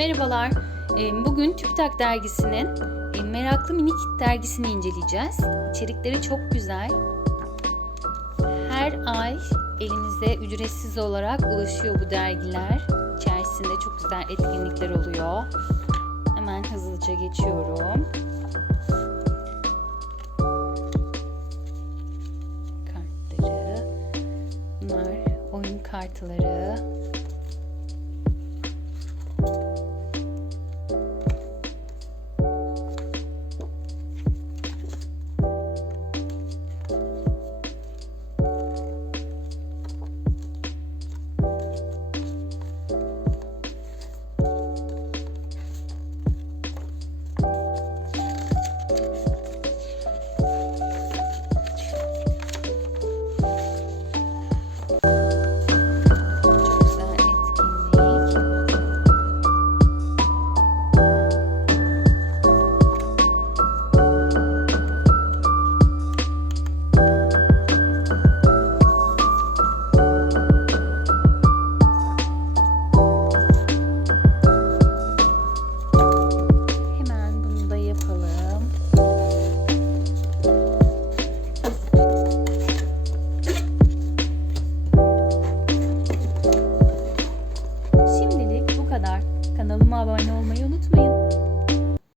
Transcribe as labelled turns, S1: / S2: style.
S1: Merhabalar. Ee, Bugün TÜBİTAK dergisinin e, Meraklı Minik dergisini inceleyeceğiz. İçerikleri çok güzel. Her ay elinize ücretsiz olarak ulaşıyor bu dergiler. İçerisinde çok güzel etkinlikler oluyor. Hemen hızlıca geçiyorum. Kartları. Bunlar oyun kartları. yapalım. Şimdilik bu kadar. Kanalıma abone olmayı unutmayın.